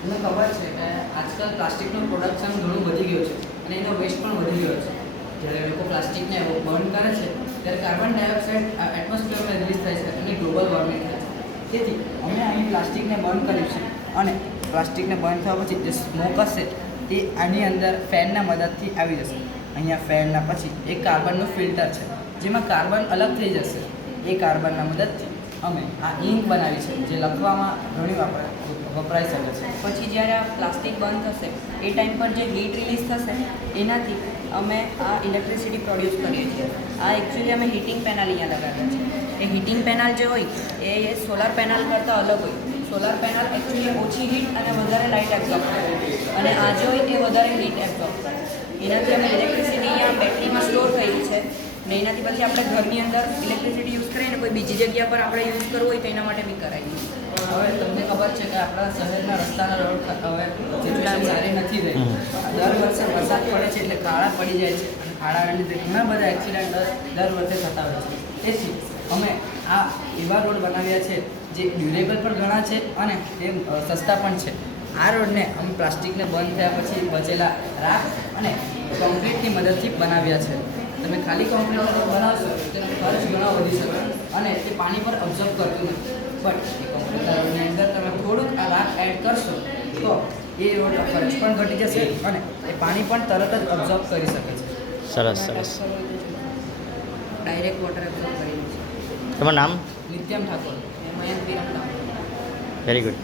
તમને ખબર છે કે આજકાલ પ્લાસ્ટિકનું પ્રોડક્શન ઘણું વધી ગયું છે અને એનો વેસ્ટ પણ વધી ગયો છે. જ્યારે લોકો પ્લાસ્ટિકને બર્ન કરે છે ત્યારે કાર્બન ડાયોક્સાઇડ એટમોસ્ફિયરમાં રિલીઝ થાય છે અને ગ્લોબલ વોર્મિંગ થાય છે. તેથી અમે અહીં પ્લાસ્ટિકને બર્ન કર્યું છે અને પ્લાસ્ટિકને બર્ન થવા પછી જે સ્મોક હશે એ આની અંદર ફેનના મદદથી આવી જશે. અહીંયા ફેનના પછી એક કાર્બનનું ફિલ્ટર છે જેમાં કાર્બન અલગ થઈ જશે. એ કાર્બનના મદદથી અમે આ ઇંક બનાવી છે જે લખવામાં ઘણી વપરાઈ શકે છે. પછી જ્યારે આ પ્લાસ્ટિક બંધ થશે એ ટાઈમ પર જે હીટ રિલીઝ થશે એનાથી અમે આ ઇલેક્ટ્રિસિટી પ્રોડ્યુસ કરીએ છીએ. આ એકચ્યુઅલી અમે હીટિંગ પેનલ અહીંયા લગાવ્યા છે. એ હીટિંગ પેનલ જે હોય એ સોલાર પેનલ કરતાં અલગ હોય. સોલાર પેનલ એકચ્યુઅલી ઓછી હીટ અને વધારે લાઇટ એબ્ઝોર્બ કરે અને આ જે હોય એ વધારે હીટ એબ્ઝોર્બ કરે. એનાથી અમે ઇલેક્ટ્રિસિટી અહીંયા બેટરીમાં સ્ટોર થયેલી છે ને એનાથી પછી આપણે ઘરની અંદર ઇલેક્ટ્રિસિટી યુઝ કરીએ ને કોઈ બીજી જગ્યા પર આપણે યુઝ કરવું હોય તો એના માટે બી કરાવીએ. હવે તમને ખબર છે કે આપણા શહેરના રસ્તાના રોડ હવે સિચ્યુએશન સારી નથી રહી. દર વર્ષે વરસાદ પડે છે એટલે કાળા પડી જાય છે અને કાળાના લીધે ઘણા બધા એક્સિડન્ટ દર વર્ષે થતા હોય છે. તેથી અમે આ એવા રોડ બનાવ્યા છે જે ડ્યુરેબલ પણ ઘણા છે અને તે સસ્તા પણ છે. આ રોડને અમે પ્લાસ્ટિકને બંધ થયા પછી બચેલા રાખ અને કોન્ક્રીટની મદદથી બનાવ્યા છે. તમે ખાલી કોન્ક્રીટનો રોડ બનાવશો તેનો ખર્ચ ઘણો વધી શકે અને તે પાણી પર અબ્ઝોર્બ કરતું નથી. બટ એ કોન્ક્રીટના રોડની અંદર તમે થોડુંક આ રાખ એડ કરશો તો એ રોડ ખર્ચ પણ ઘટી જશે અને એ પાણી પણ તરત જ અબ્ઝોર્બ કરી શકે છે. સરસ સરસ. ડાયરેક્ટ વોટર એબ્ઝોર્બ કરી છે. તમારું નામ? નિત્યમ ઠાકોર. મયંક વિરમતા. Very good.